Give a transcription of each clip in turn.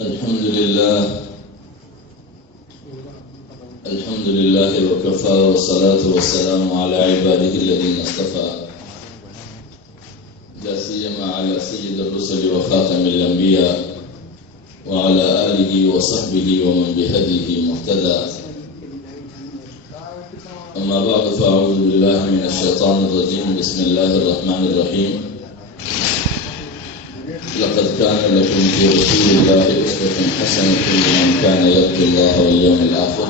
الحمد لله وكفى والصلاة والسلام على عباده الذين اصطفى لا سيما على سيد الرسل وخاتم الأنبياء وعلى آله وصحبه ومن بهديه مهتدى. أما بعد فأعوذ بالله من الشيطان الرجيم. بسم الله الرحمن الرحيم. لقد كان لكم في رسول الله أسوة حسنة لمن كان يرجو الله واليوم الآخر.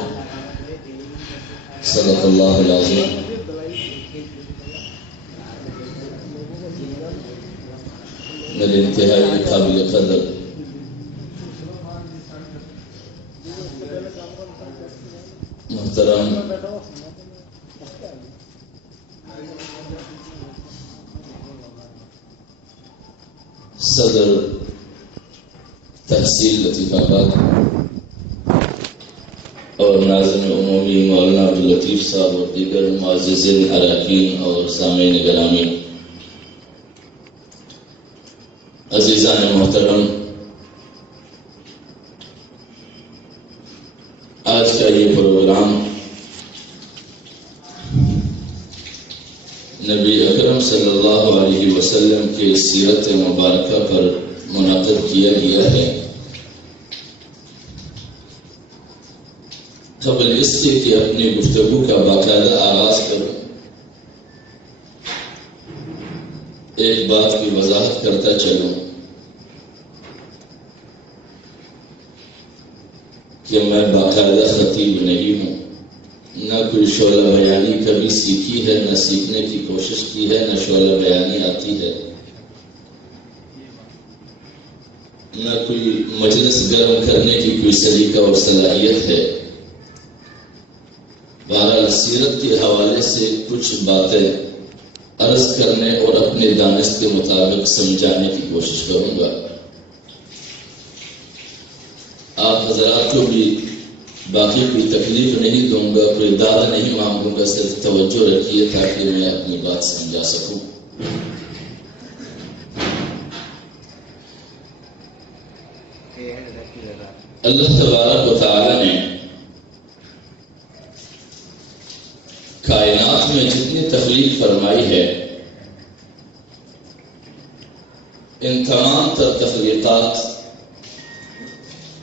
صدق الله العظيم. میرے انتہائی قابل قدر محترم صدر تحصیل لطیف آباد اور ناظم عمومی مولانا عبداللطیف صاحب اور دیگر معززین اراکین اور سامعین گرامی، عزیزان محترم، آج کا یہ پروگرام نبی اکرم صلی اللہ علیہ وسلم کی سیرت مبارکہ پر منعقد کیا گیا ہے۔ قبل اس کے کہ اپنی گفتگو کا باقاعدہ آغاز کروں، ایک بات کی وضاحت کرتا چلوں کہ میں باقاعدہ خطیب نہیں ہوں، نہ کوئی شعلہ بیانی کبھی سیکھی ہے، نہ سیکھنے کی کوشش کی ہے، نہ شعلہ بیانی آتی ہے، نہ کوئی مجلس گرم کرنے کی کوئی سلیقہ اور صلاحیت ہے۔ بہرحال سیرت کے حوالے سے کچھ باتیں عرض کرنے اور اپنے دانش کے مطابق سمجھانے کی کوشش کروں گا۔ آپ حضرات کو بھی باقی کوئی تکلیف نہیں دوں گا، کوئی داد نہیں مانگوں گا، صرف توجہ رکھیے تاکہ میں اپنی بات سمجھا سکوں۔ اللہ تبارک و تعالی نے کائنات میں جتنی تخلیق فرمائی ہے، ان تمام تر تخلیقات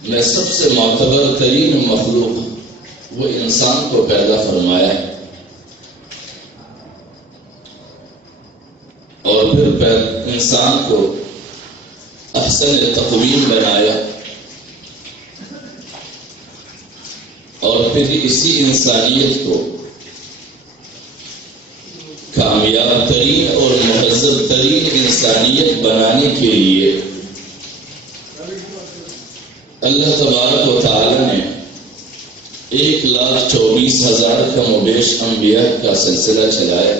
میں سب سے معتبر ترین مخلوق وہ انسان کو پیدا فرمایا ہے، اور پھر انسان کو احسن تقویم بنایا، اور پھر اسی انسانیت کو کامیاب ترین اور مہذب ترین انسانیت بنانے کے لیے اللہ تبارک و تعالی نے 1,24,000 کم و بیش انبیاء کا سلسلہ چلایا،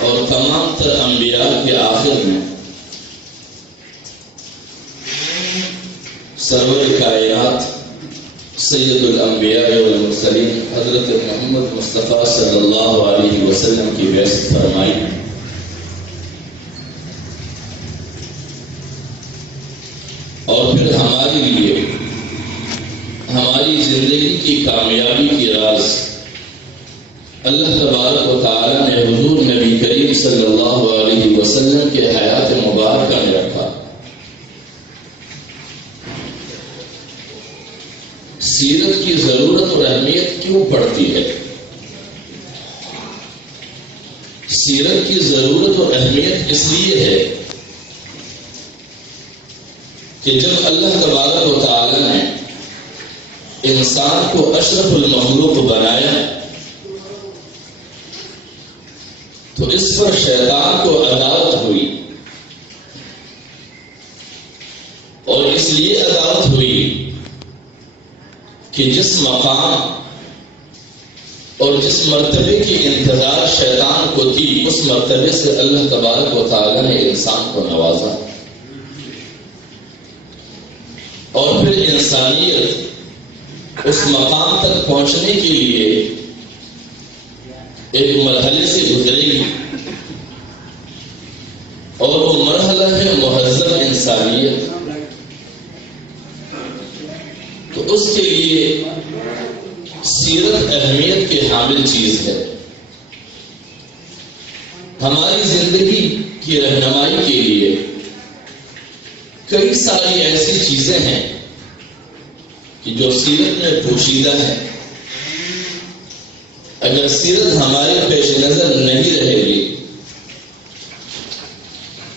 اور تمام تر انبیاء کے آخر میں سرور کائنات سید الانبیاء والمرسلین حضرت محمد مصطفیٰ صلی اللہ علیہ وسلم کی بعثت فرمائی۔ اور پھر ہمارے لیے ہماری زندگی کی کامیابی کی راز اللہ تبارک و تعالی نے حضور نبی کریم صلی اللہ علیہ وسلم کے حیات مبارکہ میں رکھا۔ سیرت کی ضرورت اور اہمیت کیوں پڑتی ہے؟ سیرت کی ضرورت اور اہمیت اس لیے ہے کہ جب اللہ تبارک و تعالی نے انسان کو اشرف المخلوق بنایا تو اس پر شیطان کو عداوت ہوئی، اور اس لیے عداوت ہوئی کہ جس مقام اور جس مرتبے کی انتظار شیطان کو تھی، اس مرتبے سے اللہ تبارک و تعالی نے انسان کو نوازا، اور پھر انسانیت اس مقام تک پہنچنے کے لیے ایک مرحلے سے گزرے گی، اور وہ مرحلہ ہے مہذب انسانیت، تو اس کے لیے سیرت اہمیت کی حامل چیز ہے۔ ہماری زندگی کی رہنمائی کے لیے کئی ساری ایسی چیزیں ہیں کہ جو سیرت میں پوشیدہ ہیں۔ اگر سیرت ہمارے پیش نظر نہیں رہے گی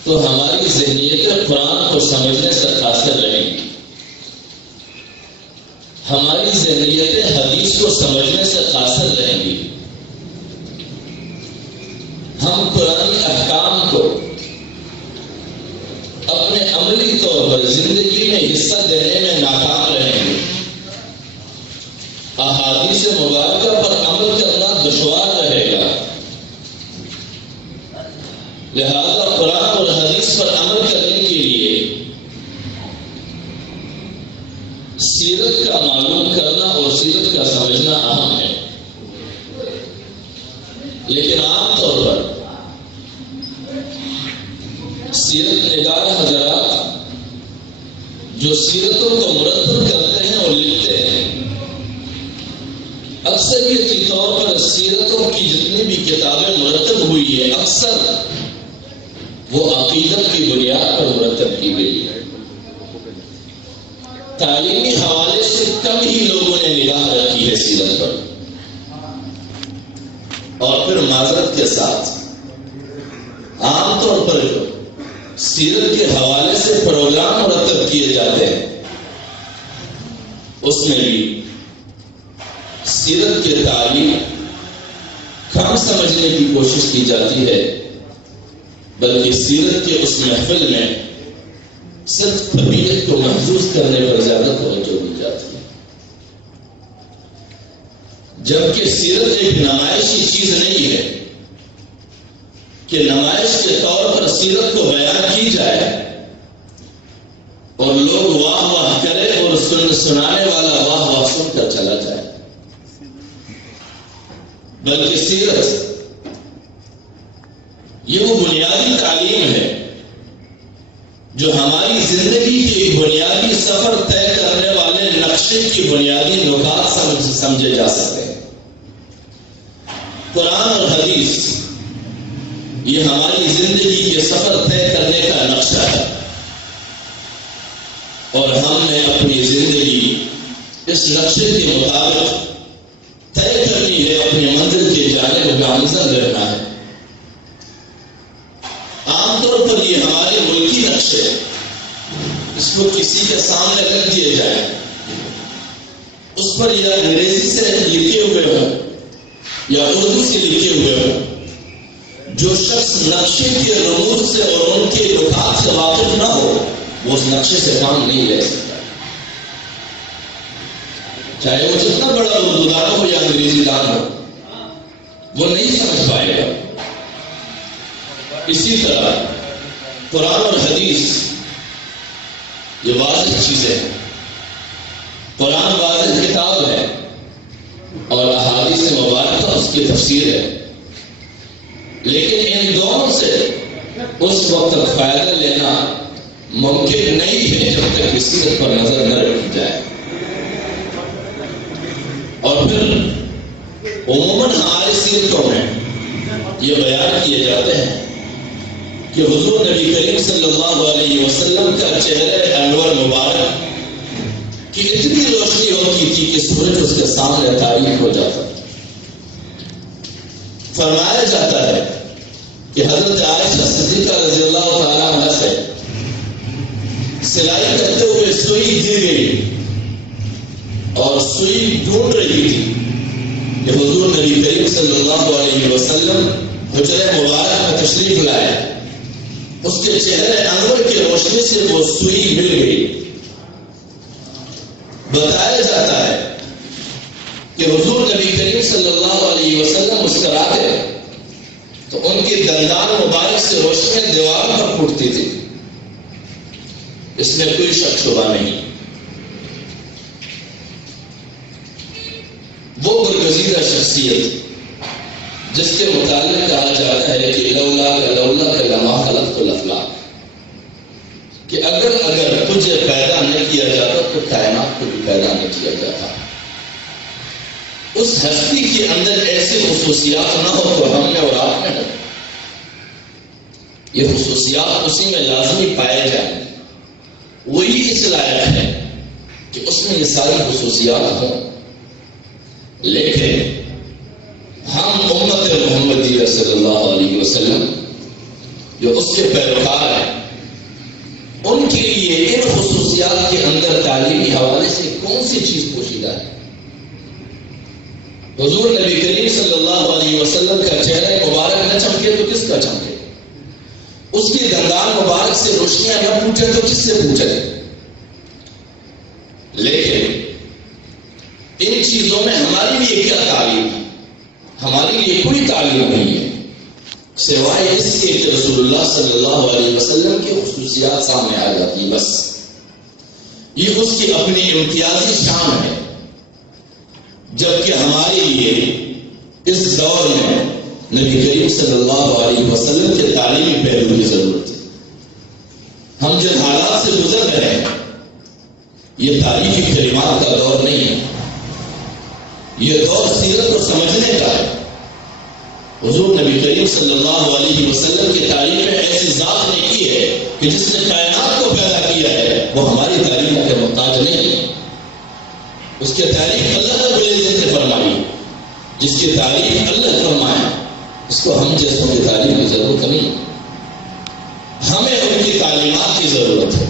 تو ہماری ذہنیت قرآن کو سمجھنے سے قاصر رہے گی، ہماری ذہنیت حدیث کو سمجھنے سے قاصر رہیں گی۔ ہم قرآنی احکام کو اپنے عملی طور پر زندگی میں حصہ دینے میں ناکام رہیں گے، احادیث مبارکہ پر عمل کرنا دشوار رہے گا۔ لہذا قرآن اور حدیث پر عمل کرنے کے لیے سیرت کا معلوم کرنا اور سیرت کا سمجھنا اہم ہے۔ لیکن عام طور پر سیرت نگار حضرات جو سیرتوں کو مرتب کرتے ہیں اور لکھتے ہیں، اکثریتی طور پر سیرتوں کی جتنی بھی کتابیں مرتب ہوئی ہے اکثر وہ عقیدت کی بنیاد پر مرتب کی گئی ہے۔ تعلیمی حوالے سے کم ہی لوگوں نے نگاہ رکھی ہے سیرت پر، اور پھر معذرت کے ساتھ عام طور پر جو سیرت کے حوالے سے پروگرام مرتب کیے جاتے ہیں اس میں بھی سیرت کے تعلیم کم سمجھنے کی کوشش کی جاتی ہے، بلکہ سیرت کے اس محفل میں صرف طبیعت کو محفوظ کرنے پر زیادہ توجہ دی جاتی ہے، جبکہ سیرت ایک نمائشی چیز نہیں ہے کہ نمائش کے طور پر سیرت کو بیان کی جائے اور لوگ واہ واہ کرے اور سنانے والا واہ واہ سن کر چلا جائے، بلکہ سیرت یہ وہ بنیادی تعلیم ہے جو ہماری زندگی کے ایک بنیادی سفر طے کرنے والے نقشے کی بنیادی نکات سمجھے جا سکتے ہیں۔ قرآن اور حدیث یہ ہماری زندگی کے سفر طے کرنے کا نقشہ ہے، اور ہم نے اپنی زندگی اس نقشے کے مطابق طے کرنی ہے، اپنی منزل کے جانب گامزن رہنا ہے۔ عام طور پر یہ ہمارے ملکی نقشے اس کو کسی کے سامنے رکھ دیے جائیں، اس پر یا انگریزی سے لکھے ہوئے ہوں یا اردو سے لکھے ہوئے ہوں، جو شخص نقشے کے رموز سے اور ان کے نکات سے واقف نہ ہو وہ اس نقشے سے کام نہیں لے سکتا، چاہے وہ جتنا بڑا اردو دان ہو یا انگریزی دان ہو، وہ نہیں سمجھ پائے گا۔ اسی طرح قرآن اور حدیث یہ واضح چیزیں ہیں، قرآن واضح کتاب ہے اور احادیث مبارکہ اس کی تفسیر ہے، لیکن ان دونوں سے اس وقت تک فائدہ لینا ممکن نہیں ہے جب تک اس سیرت پر نظر نہ رکھی جائے۔ اور پھر عموماً ہماری سیرتوں میں یہ بیان کیے جاتے ہیں کہ حضور نبی کریم صلی اللہ علیہ وسلم کا چہرہ انور مبارک کی اتنی روشنی ہوتی تھی کہ سورج اس کے سامنے تاریک ہو جاتا۔ فرمایا جاتا ہے کہ حضرت عائشہ صدیقہ رضی اللہ تعالیٰ عنہ سے سلائی کرتے ہوئے سوئی گر گئی اور سوئی ڈھونڈ رہی تھی کہ حضور نبی کریم صلی اللہ علیہ وسلم حجرہ مبارک میں تشریف لائے، اس کے چہرے انور کی روشنی سے وہ سوئی مل گئی۔ بتایا جاتا ہے کہ حضور نبی کریم صلی اللہ علیہ وسلم مسکراتے تو ان کی دندان مبارک سے روشنی دیواروں پر پھوٹتی تھی، اس میں کوئی شک شبہ نہیں۔ وہ برگزیدہ شخصیت جس کے متعلق کہا جاتا ہے کہ لولا کا لما خلقت الافلاک، کہ اگر تجھے پیدا نہ کیا جاتا تو کائنات کو بھی پیدا نہ کیا جاتا. اس ہستی کے اندر ایسی خصوصیات نہ ہو تو ہم میں اور آپ میں نہ. یہ خصوصیات اسی میں لازمی پائے جائیں. وہی اس لائق ہے کہ اس میں یہ ساری خصوصیات ہوں. لیکن ہم امت محمدیہ صلی اللہ علیہ وسلم جو اس کے پیروکار ہیں، ان کے لیے ان خصوصیات کے اندر تعلیمی حوالے سے کون سی چیز پوشیدہ ہے؟ حضور نبی کریم صلی اللہ علیہ وسلم کا چہرہ مبارک نہ چمکے تو کس کا چمکے؟ اس کے دندان مبارک سے روشنیاں نہ پوچھے تو کس سے پوچھے؟ لیکن ان چیزوں میں ہمارے لیے کیا تعلیم ہے؟ ہمارے لیے کوئی تعلیم نہیں ہے سوائے اس کے کہ رسول اللہ صلی اللہ علیہ وسلم کی خصوصیات سامنے آ جاتی. بس یہ اس کی اپنی امتیازی شان ہے. جبکہ ہمارے لیے اس دور میں نبی کریم صلی اللہ علیہ وسلم کے تعلیمی پہلو کی ضرورت ہے. ہم جن حالات سے گزر رہے ہیں یہ تاریخی کلمات کا دور نہیں ہے. یہ دور سیرت کو سمجھنے کا ہے. حضور نبی کریم صلی اللہ علیہ وسلم کی تعریف ایسی ذات نے کی ہے کہ جس نے کائنات کو پیدا کیا ہے وہ ہماری تعریف کے محتاج نہیں ہے. اس کی تعریف اللہ رب العزت نے فرمائی. جس کی تعریف اللہ فرمائے اس کو ہم جیسوں کی تعریف کی ضرورت نہیں. ہمیں ان کی تعلیمات کی ضرورت ہے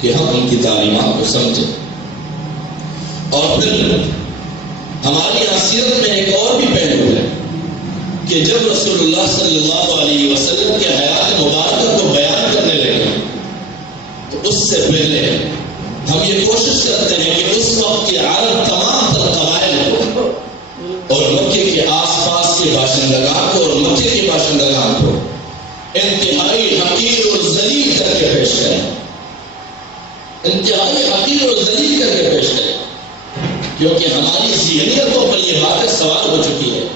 کہ ہم ان کی تعلیمات کو سمجھیں. اور پھر ہماری سیرت میں ایک اور بھی پہلو ہے کہ جب رسول اللہ صلی اللہ علیہ وسلم کے حیات مبارکہ کو بیان کرنے لگے تو اس سے پہلے ہم یہ کوشش کرتے ہیں کہ اس وقت کے عرب تمام تر قبائل کو اور مکے کے آس پاس کے باشندگان کو اور مکے کے باشندگان کو انتہائی حقیر اور ذلیل کر کے پیش کریں. انتہائی حقیر اور ذلیل کر کے پیش کریں. کیونکہ ہماری ذہنیتوں پر یہ باتیں سوال ہو چکی ہے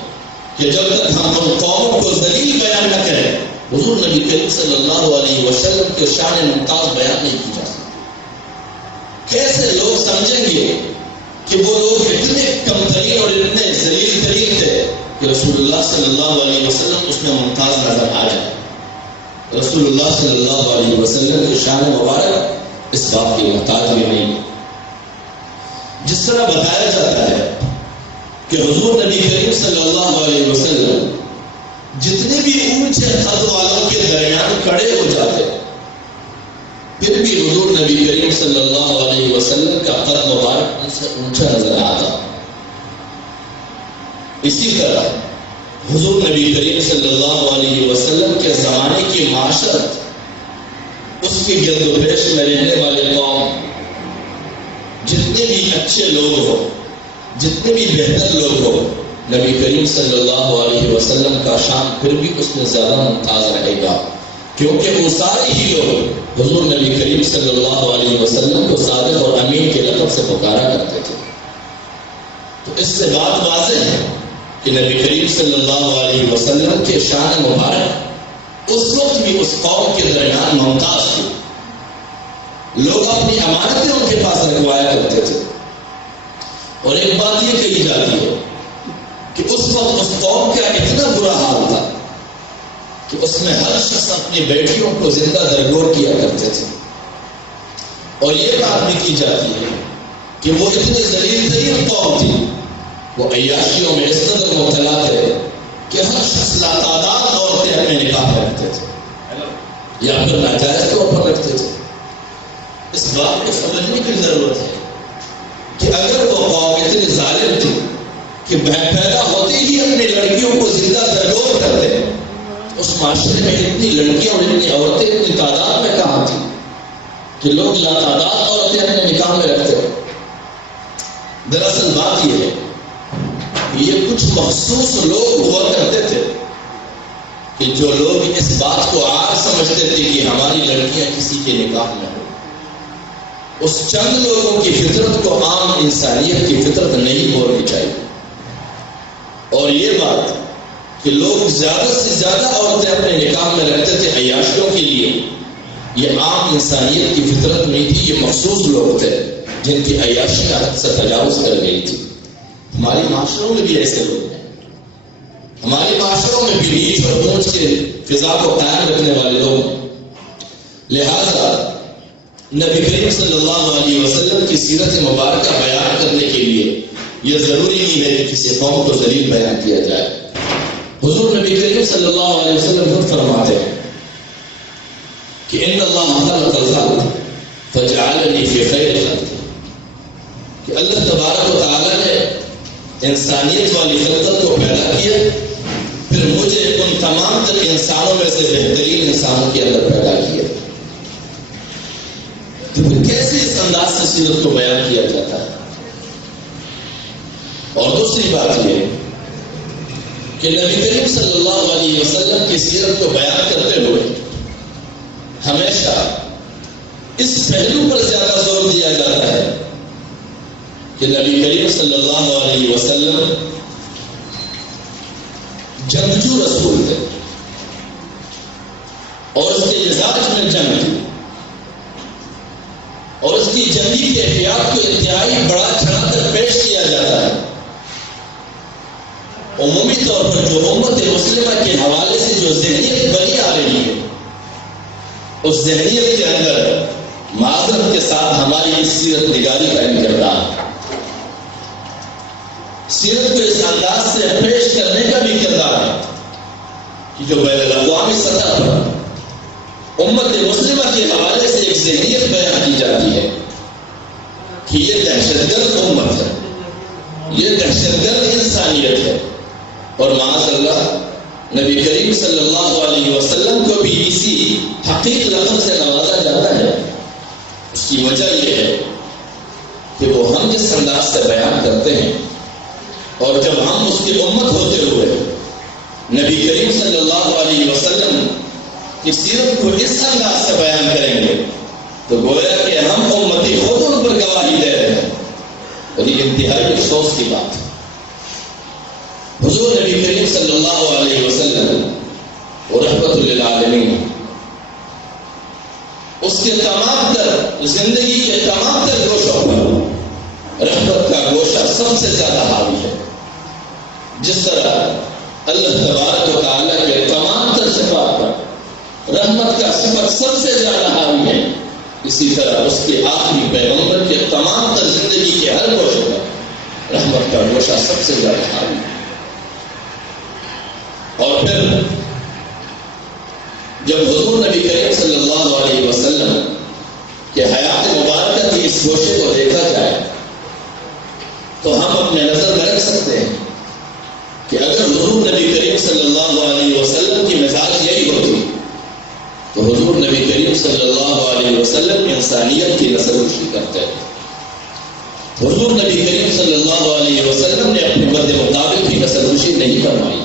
کہ جب تک ہم ان قوموں کو ذلیل بیان نہ کریں حضور نبی کریم صلی اللہ علیہ وسلم کے شان ممتاز بیان نہیں کی جا سکتی. کیسے لوگ سمجھیں گے کہ وہ لوگ اتنے کم ترین اور اتنے ذلیل ترین تھے کہ رسول اللہ صلی اللہ علیہ وسلم اس میں ممتاز نظر آ جائے. رسول اللہ صلی اللہ علیہ وسلم کی شان مبارک اس بات کی محتاج بھی نہیں. جس طرح بتایا جاتا ہے کہ حضور نبی کریم صلی اللہ علیہ وسلم جتنے بھی اونچے قد والوں کے درمیان کھڑے ہو جاتے پھر بھی حضور نبی کریم صلی اللہ علیہ وسلم کا قد مبارک ان سے اونچا نظر آتا. اسی طرح حضور نبی کریم صلی اللہ علیہ وسلم کے زمانے کی معاشرت اس کی گرد و پیش میں رہنے والے قوم جتنے بھی اچھے لوگ ہو جتنے بھی بہتر لوگ ہو نبی کریم صلی اللہ علیہ وسلم کا شان پھر بھی اس میں زیادہ ممتاز رہے گا کیونکہ وہ سارے ہی لوگ حضور نبی کریم صلی اللہ علیہ وسلم کو صادق اور امین کے لقب سے پکارا کرتے تھے. تو اس سے بات واضح ہے کہ نبی کریم صلی اللہ علیہ وسلم کے شان مبارک اس وقت بھی اس قوم کے درمیان ممتاز تھی. لوگ اپنی امانتیں ان کے پاس رکھوایا کرتے تھے. اور ایک بات یہ کہی جاتی ہے کہ اس وقت اس قوم کا اتنا برا حال تھا کہ اس میں ہر شخص اپنی بیٹیوں کو زندہ درگور کیا کرتے تھے. اور یہ بات بھی کی جاتی ہے کہ وہ اتنی ذلیل ترین قوم تھی وہ عیاشیوں میں اس قدر مبتلا تھے کہ ہر شخص لاتعداد عورتیں اپنے نکاح میں رکھتے تھے یا پھر ناجائز طور پر رکھتے تھے. اس بات کو سمجھنے کی ضرورت ہے کہ اگر وہ قوم اتنی ظالم تھی کہ پیدا ہوتے ہی اپنی لڑکیوں کو زندہ درگور کر دے اس معاشرے میں اتنی لڑکیاں اور اتنی عورتیں اتنی تعداد میں کہاں تھی کہ لوگ لاتعداد عورتیں اپنے نکاح میں رکھتے ہو. دراصل بات یہ ہے یہ کچھ مخصوص لوگ ہوا کرتے تھے کہ جو لوگ اس بات کو عار سمجھتے تھے کہ ہماری لڑکیاں کسی کے نکاح میں ہو. اس چند لوگوں کی فطرت کو عام انسانیت کی فطرت نہیں بولنی چاہیے. اور یہ بات کہ لوگ زیادہ سے زیادہ عورتیں اپنے نکاح میں رکھتے تھے عیاشیوں کے لیے یہ عام انسانیت کی فطرت نہیں تھی، یہ مخصوص لوگ تھے جن کی عیاشی حد سے تجاوز کر گئی تھی۔ ہمارے معاشروں میں بھی ایسے لوگ ہیں، ہمارے معاشروں میں بھی نیچ اور اونچ کے فضا کو قائم رکھنے والے لوگ ہیں۔ لہذا نبی کریم صلی اللہ علیہ وسلم کی سیرت مبارکہ بیان کرنے کے لیے یہ ضروری نہیں ہے کہ کسی قوم کو ذلیل بیان کیا جائے۔ حضور نبی کریم صلی اللہ علیہ وسلم خود فرماتے ہیں کہ ان اللہ خلق الخلق فجعلنی فی خیر خلق، کہ اللہ تبارک و تعالیٰ نے انسانیت والی خلقت کو پیدا کیا، پھر مجھے ان تمام تر انسانوں میں سے بہترین انسانوں کے اندر پیدا کیا۔ تو پھر کیسے اس انداز سے سیرت کو بیان کیا جاتا ہے؟ اور دوسری بات یہ کہ نبی کریم صلی اللہ علیہ وسلم کی سیرت کو بیان کرتے ہوئے ہمیشہ اس پہلو پر زیادہ زور دیا جاتا ہے کہ نبی کریم صلی اللہ علیہ وسلم جنگجو رسول تھے اور اس کے مزاج میں جنگ تھی، اور اس کی جنگی کیفیات کو انتہائی بڑا چڑھا کر پیش کیا جاتا ہے۔ عمومی طور پر جو امت مسلمہ کے حوالے سے جو ذہنیت بنی آ رہی ہے، اس ذہنیت کے اندر معذرت کے ساتھ ہماری اس سیرت نگاری کا کردار، سیرت کو اس انداز سے پیش کرنے کا بھی کردار ہے کہ جو بین الاقوامی سطح پر امت مسلمہ کے حوالے سے ایک ذہنیت بیان کی جاتی ہے کہ یہ دہشت گرد امت ہے، یہ دہشت گرد انسانیت ہے، اور معاذ اللہ نبی کریم صلی اللہ علیہ وسلم کو بھی اسی حقیق لقب سے نوازا جاتا ہے۔ اس کی وجہ یہ ہے کہ وہ ہم جس انداز سے بیان کرتے ہیں، اور جب ہم اس کی امت ہوتے ہوئے نبی کریم صلی اللہ علیہ وسلم کی سیرت کو اس انداز سے بیان کریں گے تو گویا کہ ہم امتی خود ان پر گواہی دے رہے ہیں، اور یہ انتہائی افسوس کی بات ہے۔ حضور نبی کریم صلی اللہ علیہ وسلم اور رحمت للعالمین، اس کے تمام تر زندگی کے تمام تر گوشوں پر رحمت کا گوشہ سب سے زیادہ حاوی ہے۔ جس طرح اللہ تبارک و تعالیٰ کے تمام تر صفات پر رحمت کا صفت سب سے زیادہ حاوی ہے، اسی طرح اس کے آخری پیغمبر کے تمام تر زندگی کے ہر گوشے پر رحمت کا گوشہ سب سے زیادہ حاوی ہے۔ اور پھر جب حضور نبی کریم صلی اللہ علیہ وسلم کے حیات مبارکہ کی اس گوشے کو دیکھا جائے تو ہم اپنے نظر میں رکھ سکتے ہیں کہ اگر حضور نبی کریم صلی اللہ علیہ وسلم کی مزاج یہی ہوتی تو حضور نبی کریم صلی اللہ علیہ وسلم انسانیت کی نسل کشی کرتے ہیں۔ حضور نبی کریم صلی اللہ علیہ وسلم نے اپنے مد مطابق بھی نسل کشی نہیں فرمائی۔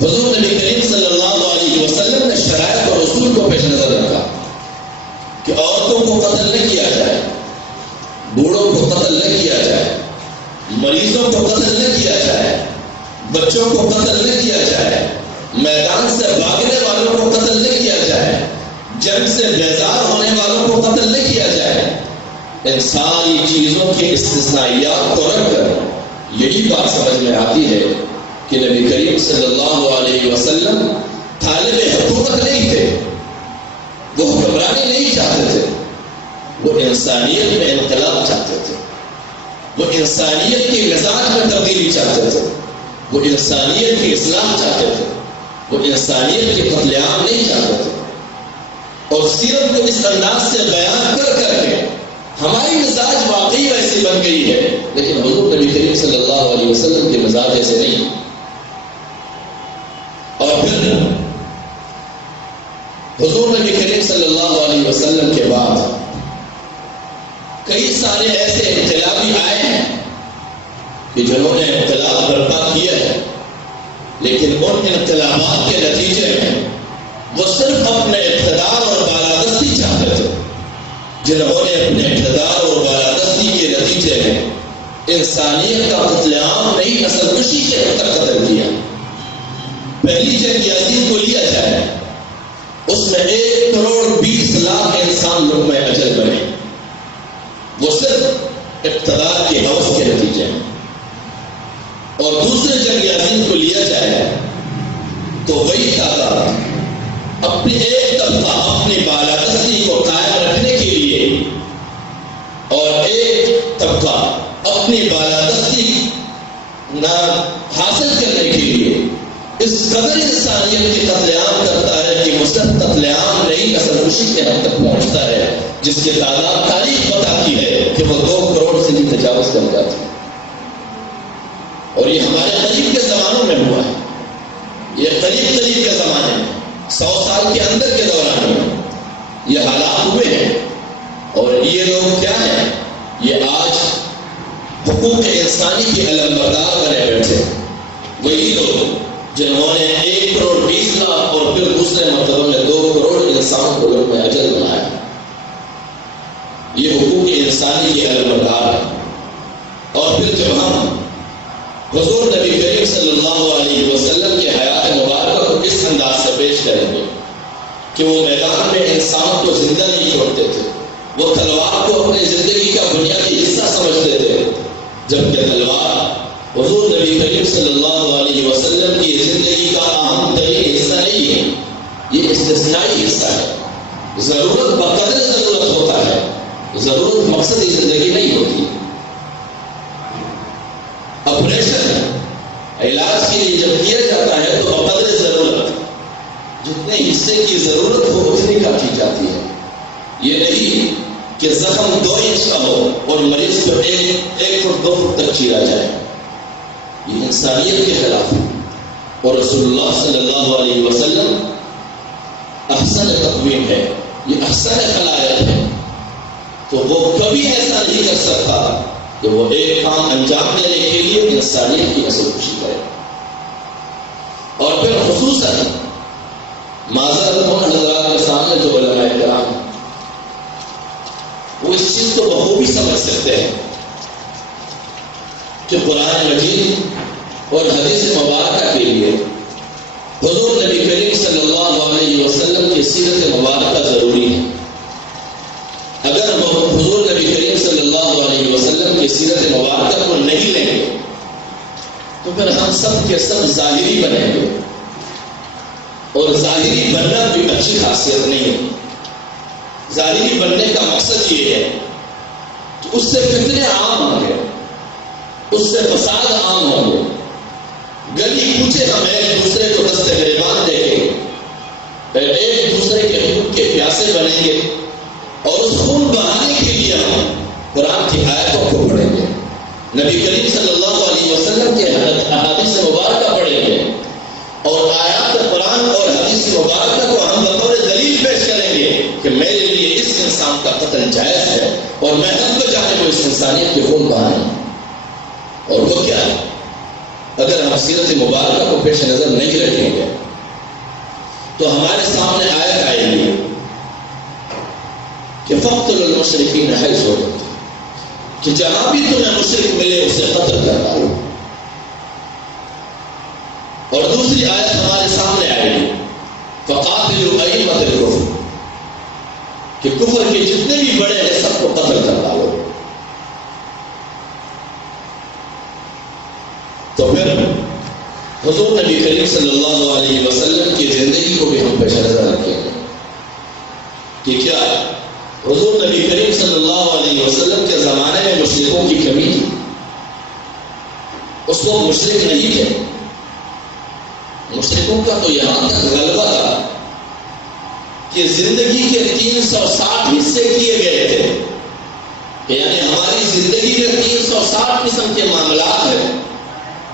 حضور نبی کریم صلی اللہ علیہ وسلم نے شرائط اور اصول کو پیش نظر رکھا کہ عورتوں کو قتل نہ کیا جائے، بوڑھوں کو قتل نہ کیا جائے، مریضوں کو قتل نہ کیا جائے، بچوں کو قتل نہ کیا جائے، میدان سے بھاگنے والوں کو قتل نہ کیا جائے، جنگ سے بیزار ہونے والوں کو قتل نہ کیا جائے۔ ان ساری چیزوں کے استثنائیات کو رکھ کر یہی بات سمجھ میں آتی ہے کہ نبی کریم صلی اللہ علیہ وسلم طالب حکومت نہیں تھے، وہ حکمرانی نہیں چاہتے تھے، وہ انسانیت میں انقلاب چاہتے تھے، وہ انسانیت کے مزاج میں تبدیلی چاہتے تھے، وہ انسانیت کی اصلاح چاہتے تھے، وہ انسانیت کے قتل عام نہیں چاہتے تھے۔ اور سیرت کو اس انداز سے بیان کر کر کے ہماری مزاج واقعی ویسی بن گئی ہے، لیکن حضور نبی کریم صلی اللہ علیہ وسلم کے مزاج ایسے نہیں۔ اور پھر حضور نبی کریم صلی اللہ علیہ وسلم کے بعد کئی سارے ایسے انقلابی آئے ہیں کہ جنہوں نے انقلاب برپا کیا ہے، لیکن ان انقلابات کے نتیجے میں وہ صرف اپنے اقتدار اور بالادستی چاہتے تھے، جنہوں نے اپنے اقتدار اور بالادستی کے نتیجے میں انسانیت کا قتل عام نئی نسل کشی کے تک قتل کیا۔ پہلی جنگ یزید کو لیا جائے، اس اس میں 1,20,00,000 انسان لوگ میں اجل بنے، وہ صرف اقتدار کے حوث کے نتیجے میں. اور دوسرے جنگ عظیم کو لیا جائے تو وہی تعداد اپنے ایک طبقہ اپنی بالادستی کو قائم رکھنے کے لیے اور ایک طبقہ اپنی بالادستی نہ حاصل کرنے کے لیے اس قدر انسانیت کی قتل عام کرتا ہے کہ مصرف قتل عام نہیں اصل خوشی کے حد تک پہنچتا ہے، جس کی تعداد تاریخ بتاتی ہے کہ وہ 2 کروڑ سے بھی تجاوز کر جاتی ہے. اور یہ ہمارے قریب کے زمانوں میں ہوا ہے، یہ قریب کے زمانے میں 100 سال کے اندر کے دوران میں یہ حالات ہوئے ہیں. اور یہ لوگ کیا ہیں؟ یہ آج حقوق انسانی کی علمبردار بنے بیٹھے وہی لوگ جنہوں نے 1,20,00,000 اور پھر دوسرے مرتبہ میں 2 کروڑ انسان کو لوگ میں اجل بنایا. یہ حقوق انسانی کی علمبردار ہے. اور پھر جب ہم حضور نبی کریم صلی اللہ علیہ وسلم کے حیات مبارکہ کو اس انداز سے پیش کریں گے کہ وہ میدان میں انسان کو زندہ نہیں چھوڑتے تھے، وہ تلوار کو اپنی زندگی کا بنیادی حصہ سمجھتے تھے، جبکہ تلوار حضور نبی کریم صلی اللہ علیہ وسلم کی زندگی کا اہم ترین حصہ نہیں ہے، یہ استثنائی حصہ ہے. ضرورت بقدر ضرورت ہوتا ہے، ضرورت مقصدی زندگی نہیں ہوتی. آپریشن علاج کے لیے جب کیا جاتا ہے تو بقدر ضرورت جتنے حصے کی ضرورت ہو اتنی کاٹی جاتی ہے. یہ نہیں کہ زخم 2 انچ کا ہو اور مریض کو 1 فٹ 2 فٹ تک چیرا جائے، یہ انسانیت کے خلاف ہے. اور رسول اللہ صلی اللہ علیہ وسلم احسن تقویم ہے، یہ احسن خلائق ہے، تو وہ کبھی ایسا نہیں کر سکتا کہ وہ ایک کام انجام دینے کے لیے انسانیت کی اصل خوشی کرے. اور پھر خصوصاً معذرت ان حضرات کے سامنے جو علماء کرام وہ اس چیز کو بخوبی سمجھ سکتے ہیں کہ قرآن مجید اور حدیث مبارکہ کے لیے حضور نبی کریم صلی اللہ علیہ وسلم کی سیرت مبارکہ ضروری ہے. اگر حضور نبی کریم صلی اللہ علیہ وسلم کی سیرت مبارکہ کو نہیں لیں گے تو پھر ہم سب کے سب ظاہری بنیں گے، اور ظاہری بننا بھی اچھی خاصیت نہیں ہے. ظاہری بننے کا مقصد یہ ہے کہ اس سے فتنے عام ہوں گے، اس سے فساد عام ہوں گے، گلی کوچے ہم ایک دوسرے کو دستے گریبان دیں گے، ایک دوسرے کے خون کے پیاسے بنیں گے، اور اس خون بہانے کے لیے ہم قرآن کی آیتوں کو پڑھیں گے، نبی کریم صلی اللہ علیہ وسلم کے احادیث مبارکہ پڑھیں گے، اور آیات قرآن اور حدیث مبارکہ کو ہم بطور دلیل پیش کریں گے کہ میرے لیے اس انسان کا قتل جائز ہے اور میں ہم کو جانے کو اس انسانیت کے خون بہانے. اور وہ کیا ہے؟ اگر ہم سیرت مبارکہ کو پیش نظر نہیں رکھیں گے تو ہمارے سامنے آیت آئے گی کہ فَاقْتُلُوا الْمُشْرِكِينَ حَيْثُ وَجَدْتُمُوهُمْ، کہ جہاں بھی تمہیں مشرک ملے اسے قتل کر ڈالو. اور دوسری آیت ہمارے سامنے آئے گی فَقَاتِلُوا أَئِمَّةَ الْكُفْرِ، کہ کفر کے جتنے بھی بڑے ہیں سب کو قتل کر ڈالو. تو پھر حضور نبی کریم صلی اللہ علیہ وسلم کی زندگی کو بھی ہم پیش نظر رکھیں گے کہ کیا حضور نبی کریم صلی اللہ علیہ وسلم کے زمانے میں مشرکوں کی کمی تھی؟ اس کو مشرک نہیں تھے، مشرکوں کا تو یہاں تک غلبہ تھا کہ زندگی کے 360 حصے کیے گئے تھے، کہ یعنی ہماری زندگی میں 360 قسم کے معاملات ہیں،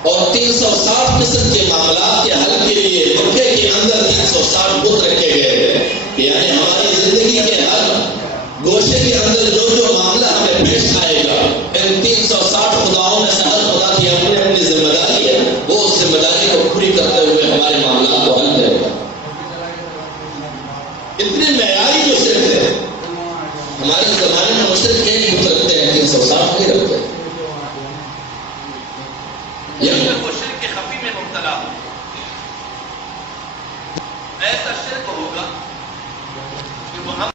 اور 360 قسم کے معاملات کے حل کے لیے مکے کے اندر 360 بت رکھے گئے ہیں، کہ یعنی ہماری زندگی کے ہر گوشے کے اندر جو جو معاملہ ہمیں پیش آئے گا ان 360 خداؤں میں سے ہر خدا کی اپنی ذمہ داری ہے، وہ اس ذمہ داری کو پوری کرتے ہوئے ہمارے معاملات کو حل کرے گا. اتنے معیاری جو صرف ہے ہمارے زمانے میں مشرک ایک بت رکھتے ہیں، 360 نہیں رکھتے. وہ شرک خفی میں مبتلا ہو، ایسا شرک ہوگا تو ہم